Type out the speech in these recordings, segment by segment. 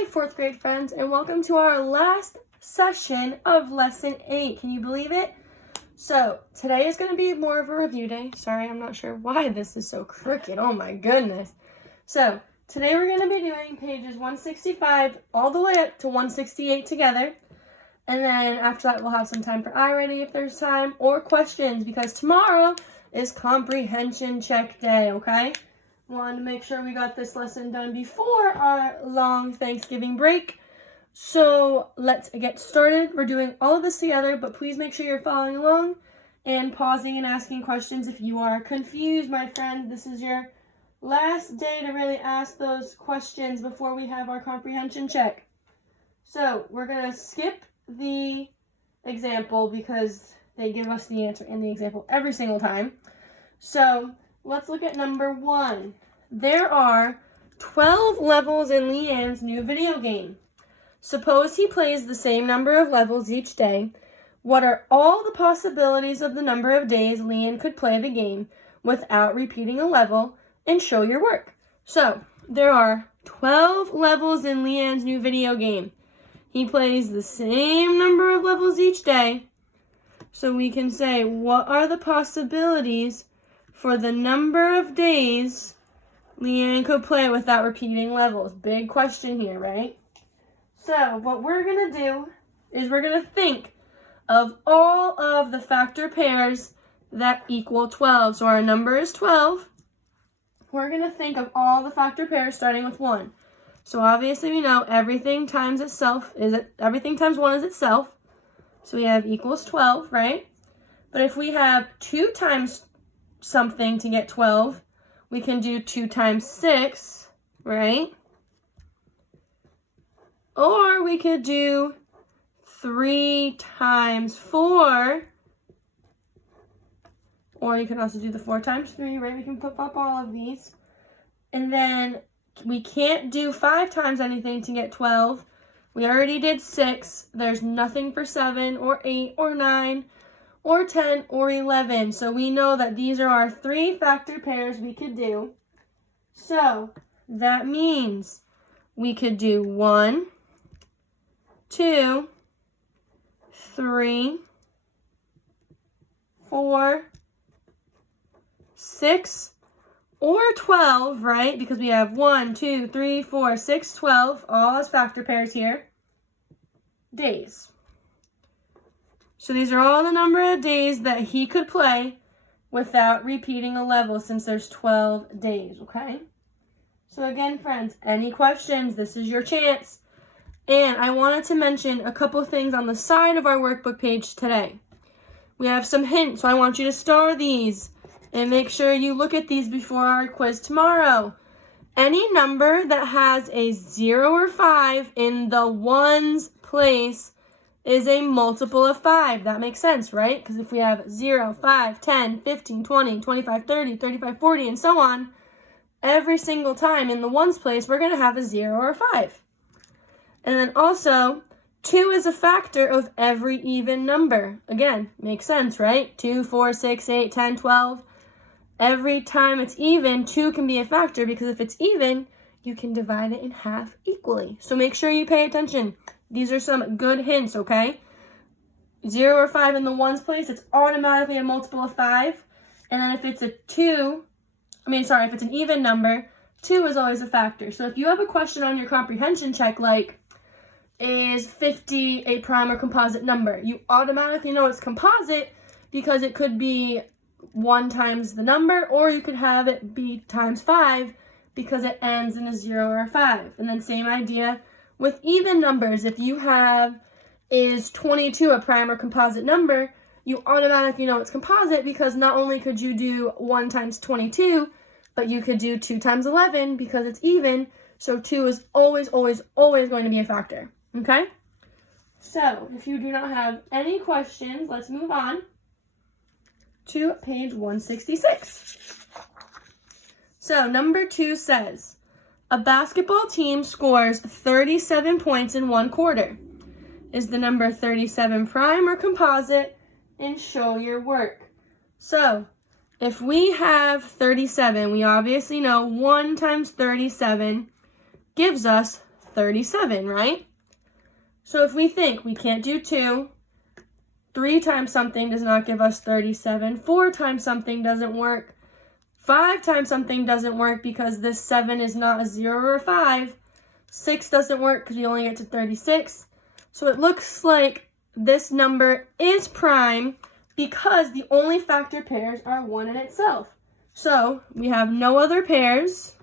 Hi, 4th grade friends, and welcome to our last session of Lesson 8. Can you believe it? So, today is going to be more of a review day. Sorry, I'm not sure why this is so crooked. Oh my goodness. So, today we're going to be doing pages 165 all the way up to 168 together. And then after that, we'll have some time for iReady if there's time, or questions, because tomorrow is comprehension check day, okay? Wanted to make sure we got this lesson done before our long Thanksgiving break. So let's get started. We're doing all of this together, but please make sure you're following along and pausing and asking questions if you are confused, my friend. This is your last day to really ask those questions before we have our comprehension check. So we're going to skip the example because they give us the answer in the example every single time. So let's look at number 1. There are 12 levels in Leanne's new video game. Suppose he plays the same number of levels each day. What are all the possibilities of the number of days Leanne could play the game without repeating a level, and show your work? So, there are 12 levels in Leanne's new video game. He plays the same number of levels each day. So we can say, what are the possibilities for the number of days Leanne could play without repeating levels? Big question here, right? So what we're going to do is we're going to think of all of the factor pairs that equal 12. So our number is 12. We're going to think of all the factor pairs starting with 1. So obviously we know everything times itself everything times 1 is itself. So we have equals 12, right? But if we have 2 times something to get 12, we can do 2 times 6, right? Or we could do 3 times 4. Or you can also do the 4 times 3, right? We can flip up all of these. And then we can't do 5 times anything to get 12. We already did 6. There's nothing for 7 or 8 or 9 or 10 or 11. So we know that these are our 3 factor pairs we could do. So that means we could do 1, 2, 3, 4, 6, or 12, right? Because we have 1, 2, 3, 4, 6, 12, all as factor pairs here, days. So these are all the number of days that he could play without repeating a level, since there's 12 days, okay? So again, friends, any questions? This is your chance. And I wanted to mention a couple things on the side of our workbook page today. We have some hints, so I want you to star these and make sure you look at these before our quiz tomorrow. Any number that has a 0 or 5 in the ones place is a multiple of 5. That makes sense, right? Because if we have 0, 5, 10, 15, 20, 25, 30, 35, 40, and so on, every single time in the ones place, we're going to have a 0 or a 5. And then also, 2 is a factor of every even number. Again, makes sense, right? 2, 4, 6, 8, 10, 12. Every time it's even, 2 can be a factor, because if it's even, you can divide it in half equally. So make sure you pay attention. These are some good hints, okay? 0 or 5 in the ones place, it's automatically a multiple of 5. And then if it's if it's an even number, 2 is always a factor. So if you have a question on your comprehension check, like, is 50 a prime or composite number? You automatically know it's composite because it could be 1 times the number, or you could have it be times 5 because it ends in a 0 or a 5. And then same idea with even numbers. If you have, is 22 a prime or composite number, you automatically know it's composite because not only could you do 1 times 22, but you could do 2 times 11 because it's even. So 2 is always, always, always going to be a factor. Okay? So if you do not have any questions, let's move on to page 166. So number 2 says, a basketball team scores 37 points in 1 quarter. Is the number 37 prime or composite? And show your work. So if we have 37, we obviously know 1 times 37 gives us 37, right? So if we think we can't do 2, 3 times something does not give us 37, 4 times something doesn't work, 5 times something doesn't work because this 7 is not a 0 or a 5, 6 doesn't work because we only get to 36. So it looks like this number is prime because the only factor pairs are 1 in itself. So we have no other pairs.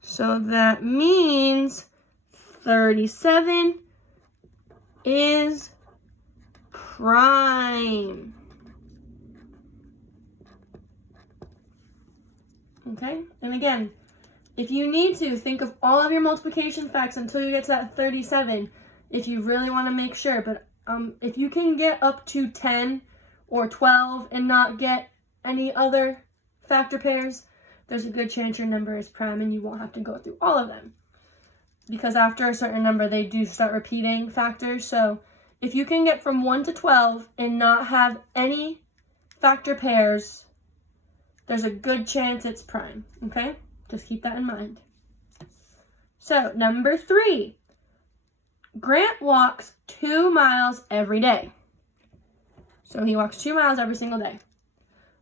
So that means 37 is prime. Okay, and again, if you need to, think of all of your multiplication facts until you get to that 37, if you really want to make sure. But if you can get up to 10 or 12 and not get any other factor pairs, there's a good chance your number is prime and you won't have to go through all of them. Because after a certain number, they do start repeating factors. So if you can get from 1 to 12 and not have any factor pairs, there's a good chance it's prime, okay? Just keep that in mind. So, number 3. Grant walks 2 miles every day. So he walks 2 miles every single day.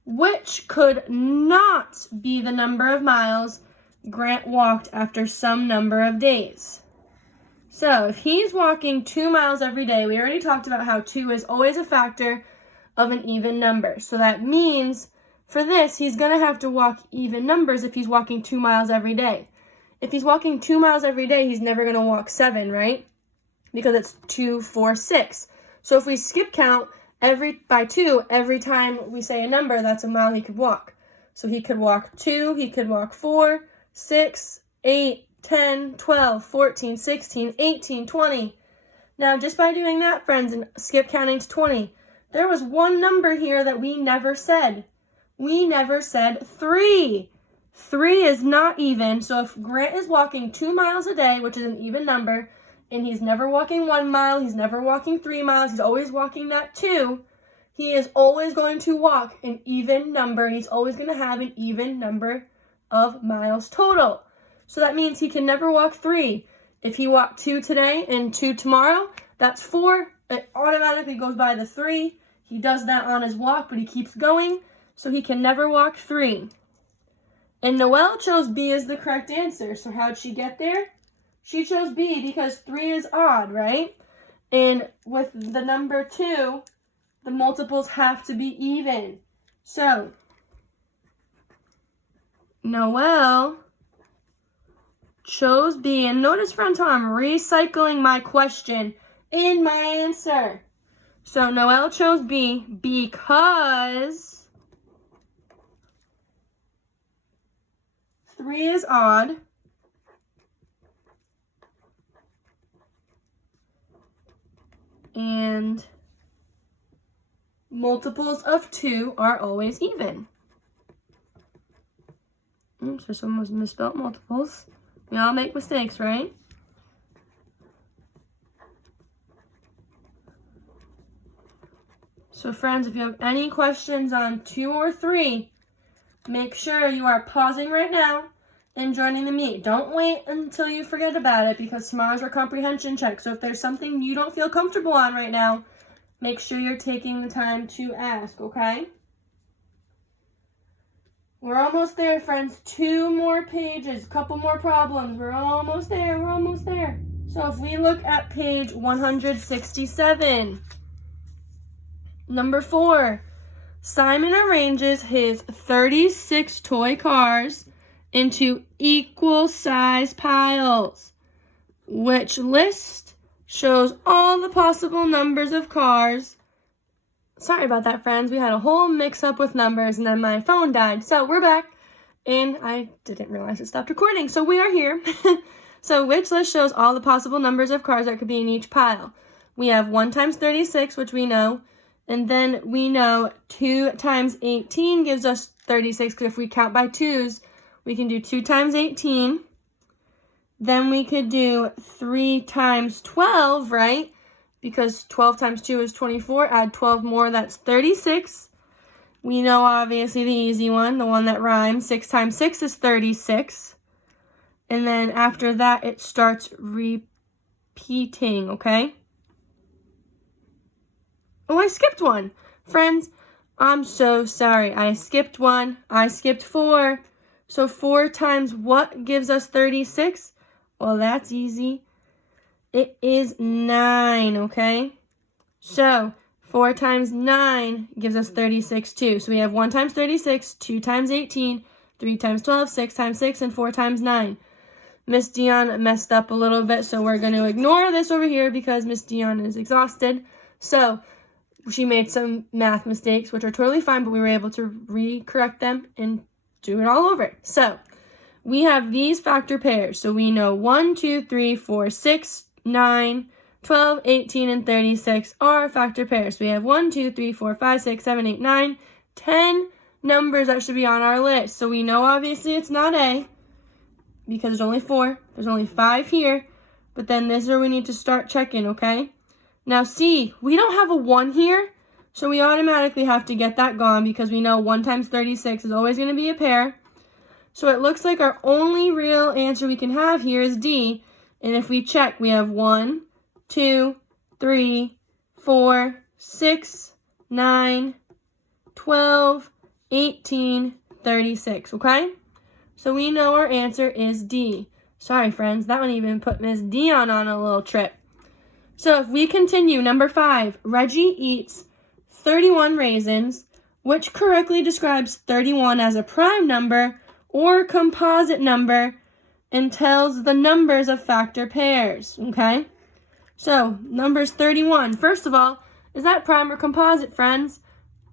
Which could not be the number of miles Grant walked after some number of days. So, if he's walking 2 miles every day, we already talked about how 2 is always a factor of an even number. So that means for this, he's going to have to walk even numbers if he's walking 2 miles every day. If he's walking 2 miles every day, he's never going to walk 7, right? Because it's 2, 4, 6. So if we skip count by 2 every time we say a number, that's a mile he could walk. So he could walk 2, he could walk 4, 6, 8, 10, 12, 14, 16, 18, 20. Now, just by doing that, friends, and skip counting to 20, there was one number here that we never said. We never said 3. 3 is not even. So if Grant is walking 2 miles a day, which is an even number, and he's never walking 1 mile, he's never walking 3 miles, he's always walking that 2, he is always going to walk an even number. He's always going to have an even number of miles total. So that means he can never walk 3. If he walked 2 today and 2 tomorrow, that's 4. It automatically goes by the 3. He does that on his walk, but he keeps going. So he can never walk 3. And Noelle chose B as the correct answer. So how'd she get there? She chose B because 3 is odd, right? And with the number 2, the multiples have to be even. So Noelle chose B. And notice, friends, how I'm recycling my question in my answer. So Noelle chose B because 3 is odd. And multiples of 2 are always even. Oops, so someone misspelled multiples. We all make mistakes, right? So friends, if you have any questions on 2 or 3, make sure you are pausing right now and joining the meet. Don't wait until you forget about it because tomorrow's our comprehension check. So if there's something you don't feel comfortable on right now, make sure you're taking the time to ask, okay? We're almost there, friends. 2 more pages, a couple more problems. We're almost there, we're almost there. So if we look at page 167, number 4, Simon arranges his 36 toy cars into equal size piles. Which list shows all the possible numbers of cars? Sorry about that, friends. We had a whole mix-up with numbers, and then my phone died. So we're back, and I didn't realize it stopped recording. So we are here. So which list shows all the possible numbers of cars that could be in each pile? We have 1 times 36, which we know. And then we know 2 times 18 gives us 36, because if we count by 2s, we can do 2 times 18. Then we could do 3 times 12, right? because 12 times 2 is 24. Add 12 more, that's 36. We know obviously the easy one, the one that rhymes. 6 times 6 is 36. And then after that, it starts repeating, okay? Oh, I skipped one. Friends, I'm so sorry. I skipped one. I skipped 4. So 4 times what gives us 36? Well, that's easy. It is 9, okay? So 4 times 9 gives us 36 too. So we have 1 times 36, 2 times 18, 3 times 12, 6 times 6, and 4 times 9. Miss Dion messed up a little bit, so we're going to ignore this over here because Miss Dion is exhausted. So she made some math mistakes, which are totally fine, but we were able to re-correct them and do it all over. So we have these factor pairs. So we know 1, 2, 3, 4, 6, 9, 12, 18, and 36 are factor pairs. So we have 1, 2, 3, 4, 5, 6, 7, 8, 9, 10 numbers that should be on our list. So we know obviously it's not A because there's only 4. There's only 5 here. But then this is where we need to start checking, okay? Now C, we don't have a 1 here. So we automatically have to get that gone because we know 1 times 36 is always going to be a pair. So it looks like our only real answer we can have here is D. And if we check, we have 1, 2, 3, 4, 6, 9, 12, 18, 36, okay? So we know our answer is D. Sorry, friends, that one even put Miss Dion on a little trip. So if we continue, number 5, Reggie eats 31 raisins, which correctly describes 31 as a prime number or composite number and tells the numbers of factor pairs, okay? So, numbers 31. First of all, is that prime or composite, friends?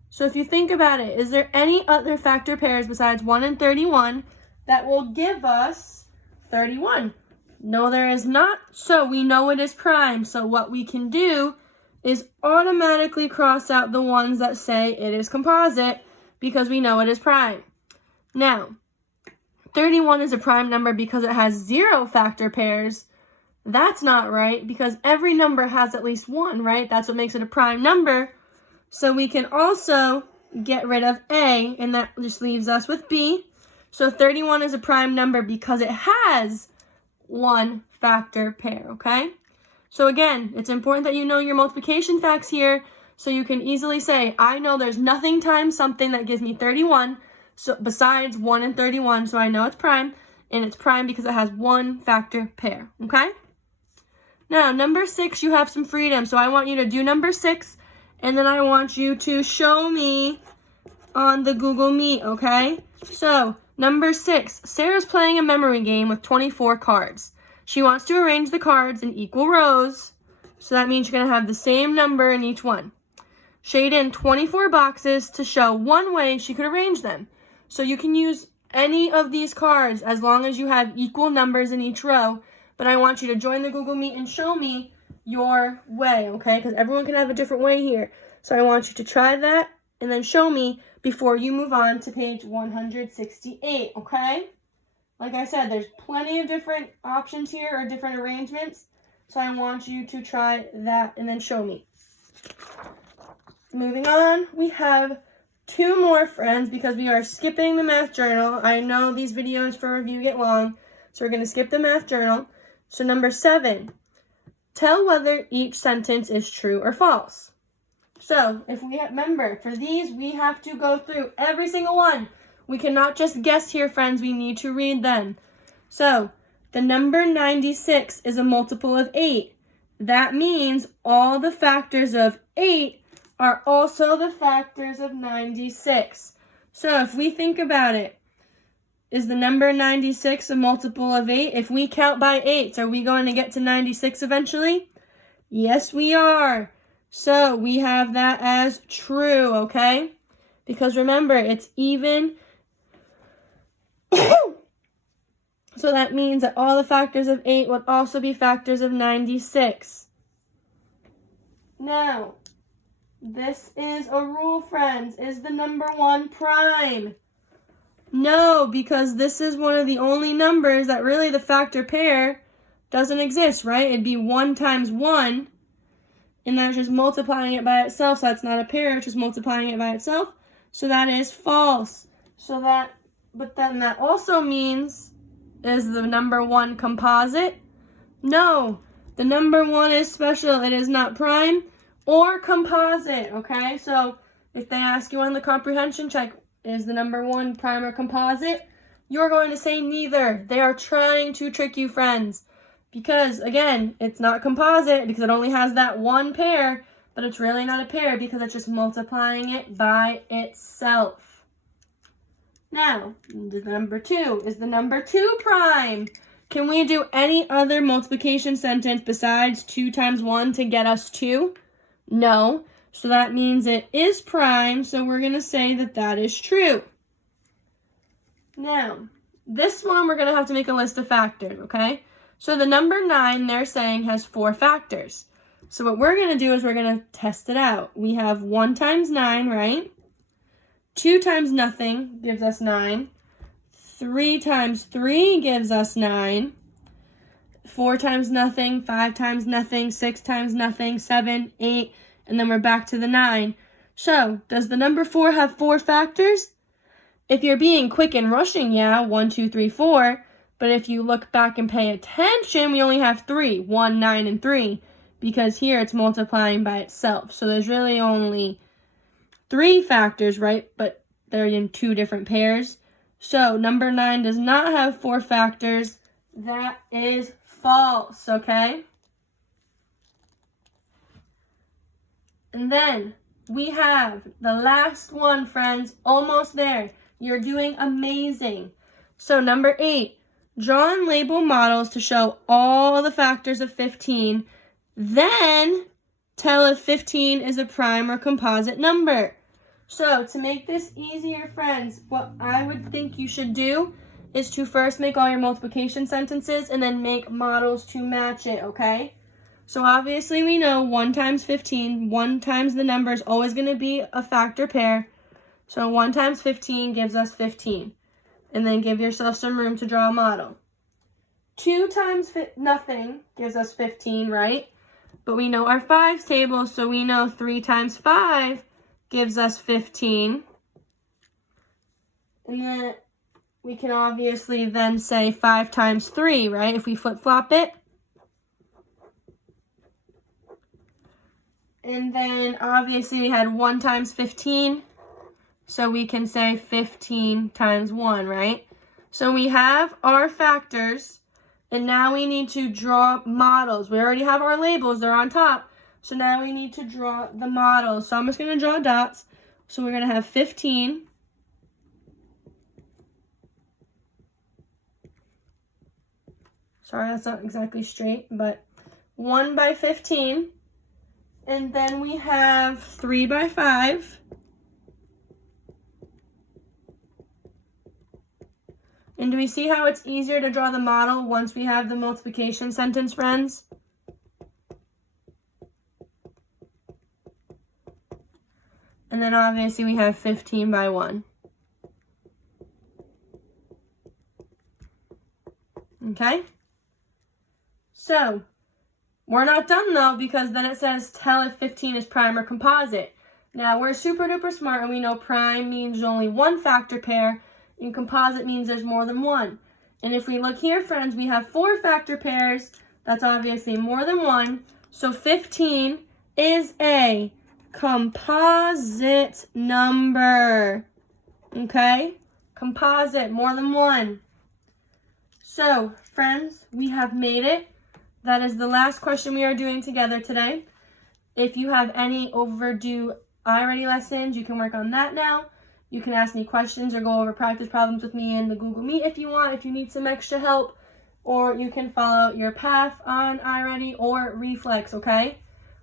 So if you think about it, is there any other factor pairs besides 1 and 31 that will give us 31? No, there is not. So we know it is prime. So what we can do is automatically cross out the ones that say it is composite because we know it is prime. Now, 31 is a prime number because it has 0 factor pairs. That's not right because every number has at least 1, right? That's what makes it a prime number. So we can also get rid of A, and that just leaves us with B. So 31 is a prime number because it has 1 factor pair, okay? So again, it's important that you know your multiplication facts here so you can easily say, I know there's nothing times something that gives me 31 so besides 1 and 31, so I know it's prime, and it's prime because it has 1 factor pair, okay? Now, number 6, you have some freedom, so I want you to do number 6, and then I want you to show me on the Google Meet, okay? So, number 6, Sarah's playing a memory game with 24 cards. She wants to arrange the cards in equal rows, so that means you're going to have the same number in each one. Shade in 24 boxes to show one way she could arrange them. So you can use any of these cards as long as you have equal numbers in each row, but I want you to join the Google Meet and show me your way, okay? Because everyone can have a different way here. So I want you to try that and then show me before you move on to page 168, okay? Like I said, there's plenty of different options here or different arrangements. So I want you to try that and then show me. Moving on, we have 2 more, friends, because we are skipping the math journal. I know these videos for review get long, so we're going to skip the math journal. So number 7, tell whether each sentence is true or false. So if we remember, for these, we have to go through every single one. We cannot just guess here, friends. We need to read them. So the number 96 is a multiple of 8. That means all the factors of 8 are also the factors of 96. So if we think about it, is the number 96 a multiple of 8? If we count by 8s, are we going to get to 96 eventually? Yes, we are. So we have that as true, okay? Because remember, it's even. So that means that all the factors of 8 would also be factors of 96. Now, this is a rule, friends. Is the number 1 prime? No, because this is one of the only numbers that really the factor pair doesn't exist, right? It'd be 1 times 1. and that's just multiplying it by itself, so that's not a pair, it's just multiplying it by itself. So that is false. But then that also means, is the number 1 composite? No, the number 1 is special. It is not prime or composite, okay? So if they ask you on the comprehension check, is the number 1 prime or composite? You're going to say neither. They are trying to trick you, friends. Because, again, it's not composite because it only has that 1 pair, but it's really not a pair because it's just multiplying it by itself. Now, the number 2. Is the number 2 prime? Can we do any other multiplication sentence besides 2 times 1 to get us 2? No. So that means it is prime, so we're going to say that that is true. Now, this one we're going to have to make a list of factors, okay? So the number 9, they're saying, has 4 factors. So what we're going to do is we're going to test it out. We have 1 times 9, right? 2 times nothing gives us 9. 3 times 3 gives us 9. 4 times nothing, 5 times nothing, 6 times nothing, 7, 8, and then we're back to the 9. So, does the number 4 have 4 factors? If you're being quick and rushing, yeah, 1, 2, 3, 4. But if you look back and pay attention, we only have 3, 1, 9, and 3. Because here it's multiplying by itself. So there's really only 3 factors, right? But they're in 2 different pairs. So number 9 does not have 4 factors. That is false, okay? And then we have the last one, friends. Almost there. You're doing amazing. So number 8, draw and label models to show all the factors of 15. Then tell if 15 is a prime or composite number. So to make this easier, friends, what I would think you should do is to first make all your multiplication sentences and then make models to match it, okay? So obviously we know 1 times 15, 1 times the number is always going to be a factor pair. So 1 times 15 gives us 15. And then give yourself some room to draw a model. 2 times nothing gives us 15, right? But we know our 5's table, so we know 3 times 5 gives us 15. And then we can obviously then say 5 times 3, right? If we flip-flop it. And then obviously we had 1 times 15. So we can say 15 times 1, right? So we have our factors, and now we need to draw models. We already have our labels, they're on top. So now we need to draw the models. So I'm just going to draw dots. So we're going to have 15. Sorry, that's not exactly straight, but 1 by 15. And then we have 3 by 5. And do we see how it's easier to draw the model once we have the multiplication sentence, friends? And then obviously we have 15 by 1. Okay? So, we're not done though, because then it says tell if 15 is prime or composite. Now, we're super duper smart and we know prime means only 1 factor pair, and composite means there's more than 1. And if we look here, friends, we have 4 factor pairs. That's obviously more than 1. So 15 is a composite number. Okay? Composite, more than 1. So, friends, we have made it. That is the last question we are doing together today. If you have any overdue iReady lessons, you can work on that now. You can ask me questions or go over practice problems with me in the Google Meet if you want, if you need some extra help. Or you can follow your path on iReady or Reflex, okay?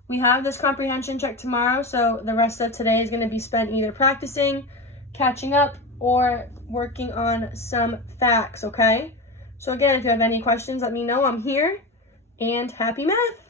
We have this comprehension check tomorrow, so the rest of today is going to be spent either practicing, catching up, or working on some facts, okay? So again, if you have any questions, let me know. I'm here, and happy math!